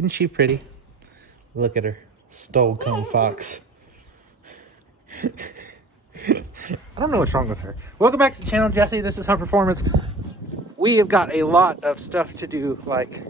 Isn't she pretty? Look at her. Stole-cone fox. I don't know what's wrong with her. Welcome back to the channel, Jesse. This is Hunt Performance. We have got a lot of stuff to do. Like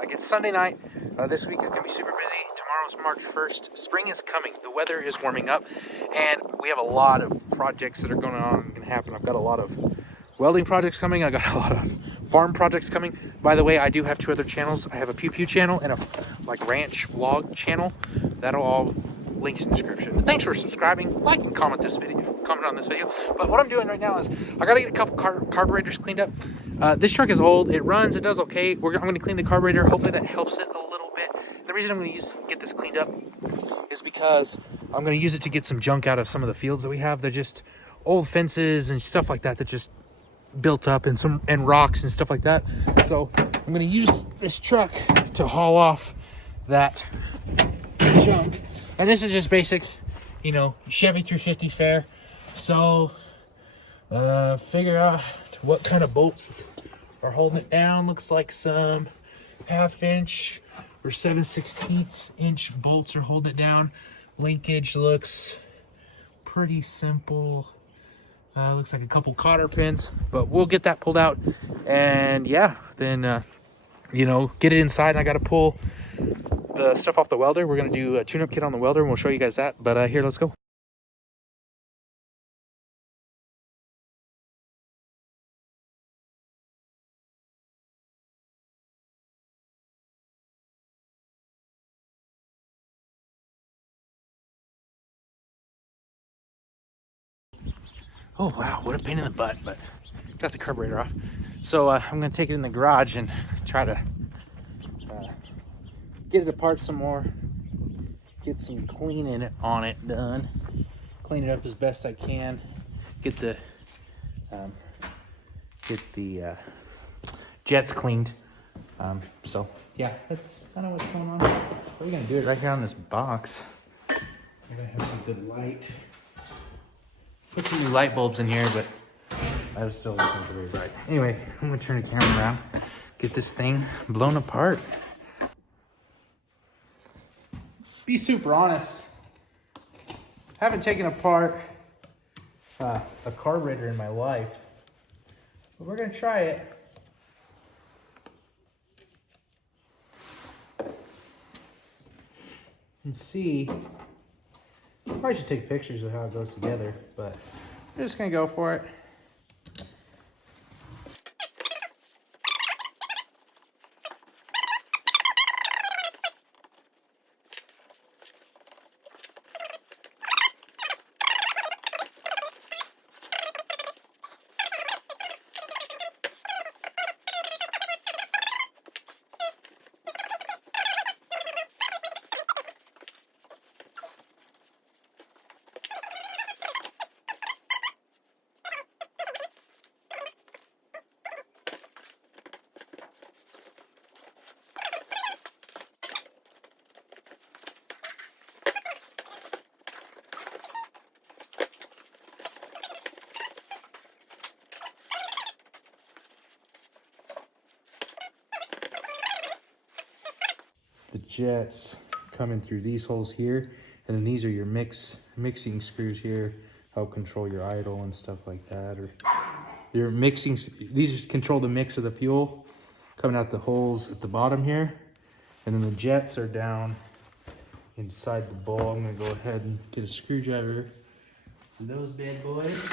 it's Sunday night. This week is going to be super busy. Tomorrow's March 1st. Spring is coming. The weather is warming up. And we have a lot of projects that are going to happen. I've got a lot of welding projects coming. I got a lot of farm projects coming. By the way, I do have two other channels. I have a Pew Pew channel and a ranch vlog channel. That'll all links in the description. Thanks for subscribing, like, and comment on this video. But what I'm doing right now is I gotta get a couple carburetors cleaned up. This truck is old. It runs. It does okay. I'm gonna clean the carburetor. Hopefully that helps it a little bit. The reason I'm gonna get this cleaned up is because I'm gonna use it to get some junk out of some of the fields that we have. They're just old fences and stuff like that just built up, and rocks and stuff like that. So I'm going to use this truck to haul off that junk. And this is just basic, Chevy 350 fare. So figure out what kind of bolts are holding it down. Looks like some 1/2 inch or 7/16 inch bolts are holding it down. Linkage looks pretty simple. Looks like a couple cotter pins, but we'll get that pulled out. And yeah, then, get it inside. And I got to pull the stuff off the welder. We're going to do a tune-up kit on the welder, and we'll show you guys that. But here, let's go. Oh, wow, what a pain in the butt, but got the carburetor off. So I'm going to take it in the garage and try to get it apart some more, get some cleaning on it done, clean it up as best I can, get the jets cleaned. So yeah, that's kind of what's going on. We're going to do it right here on this box. We're going to have some good light. Put some new light bulbs in here, but I was still looking very bright. Anyway, I'm gonna turn the camera around, get this thing blown apart. Be super honest. Haven't taken apart a carburetor in my life, but we're gonna try it. And see. Probably should take pictures of how it goes together, but we're just gonna go for it. The jets coming through these holes here, and then these are your mixing screws here, help control your idle and stuff like that. Or your mixing, these control the mix of the fuel coming out the holes at the bottom here, and then the jets are down inside the bowl. I'm gonna go ahead and get a screwdriver for those bad boys.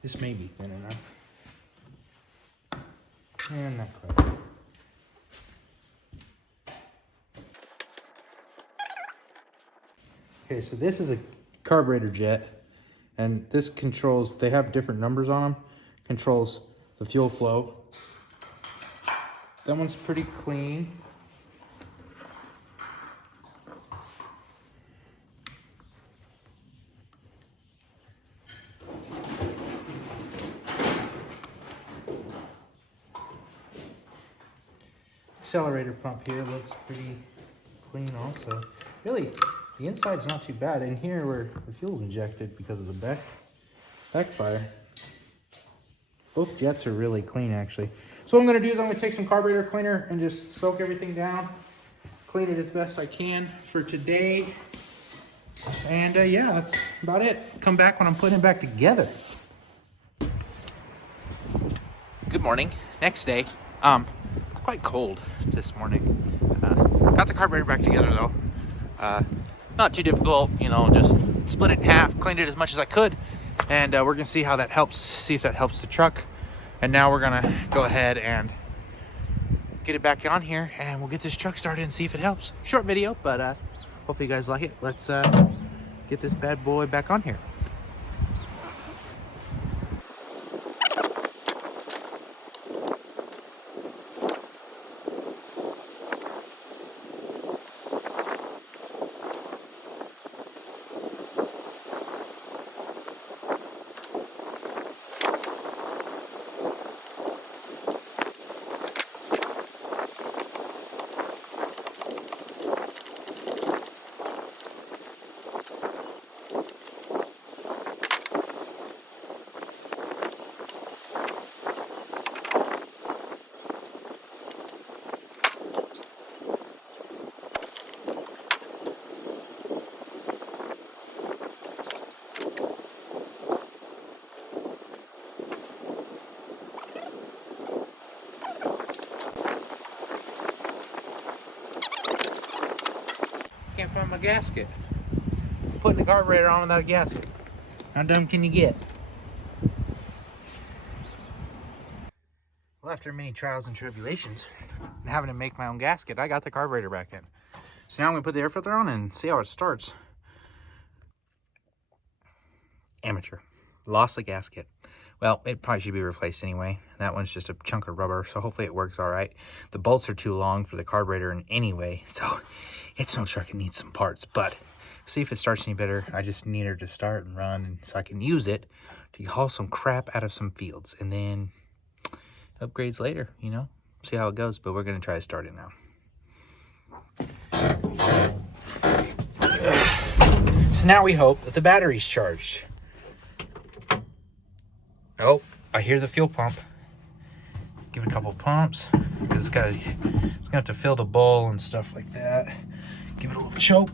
This may be thin enough. And not quite. Okay, so this is a carburetor jet, and this controls, they have different numbers on them, controls the fuel flow. That one's pretty clean. Accelerator pump here looks pretty clean also. Really, the inside's not too bad. In here where the fuel's injected because of the backfire. Both jets are really clean actually. So what I'm going to do is I'm going to take some carburetor cleaner and just soak everything down. Clean it as best I can for today. And yeah, that's about it. Come back when I'm putting it back together. Good morning. Next day. It's quite cold this morning. Got the carburetor back together though. Not too difficult, you know, just split it in half, cleaned it as much as I could. And we're going to see how that helps, see if that helps the truck. And now we're going to go ahead and get it back on here and we'll get this truck started and see if it helps. Short video, but hopefully you guys like it. Let's get this bad boy back on here. Can't find my gasket. Putting the carburetor on without a gasket. How dumb can you get? Well, after many trials and tribulations and having to make my own gasket, I got the carburetor back in. So now I'm gonna put the air filter on and see how it starts. Amateur. Lost the gasket. Well, it probably should be replaced anyway. That one's just a chunk of rubber, so hopefully it works all right. The bolts are too long for the carburetor in any way, so it's no truck. It needs some parts, but see if it starts any better. I just need her to start and run and so I can use it to haul some crap out of some fields and then upgrades later, you know, see how it goes, but we're going to try to start it now. So now we hope that the battery's charged. Oh, I hear the fuel pump. Give it a couple pumps because it's gonna have to fill the bowl and stuff like that. Give it a little choke.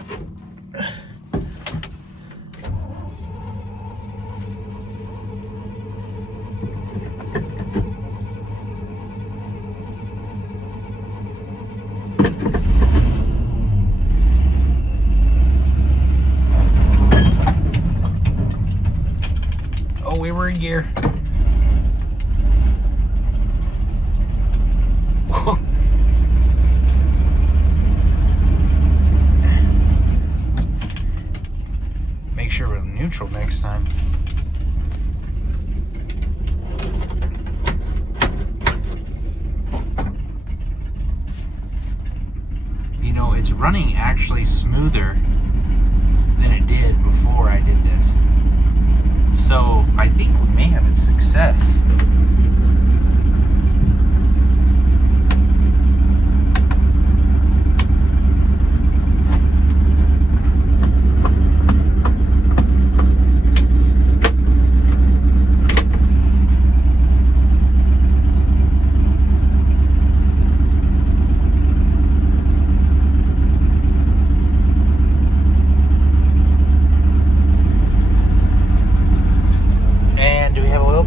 Oh, we were in gear. Make sure we're in neutral next time. You know, it's running actually smoother than it did before I did this. So I think we may have a success.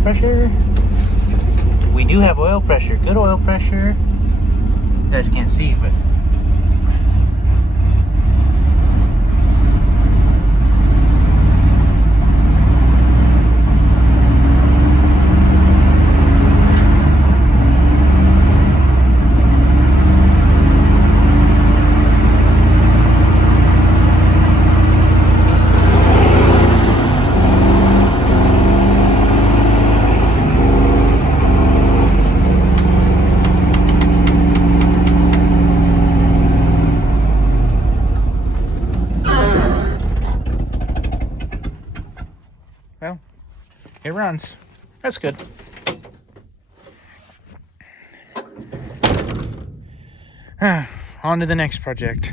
Pressure. We do have oil pressure, good oil pressure. You guys can't see, but well, it runs. That's good. On to the next project.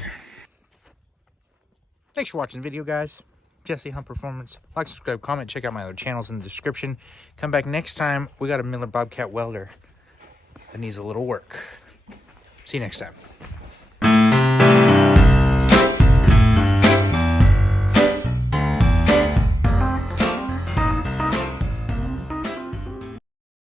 Thanks for watching the video, guys. Jesse Hunt Performance. Like, subscribe, comment, check out my other channels in the description. Come back next time. We got a Miller Bobcat welder. that needs a little work. See you next time.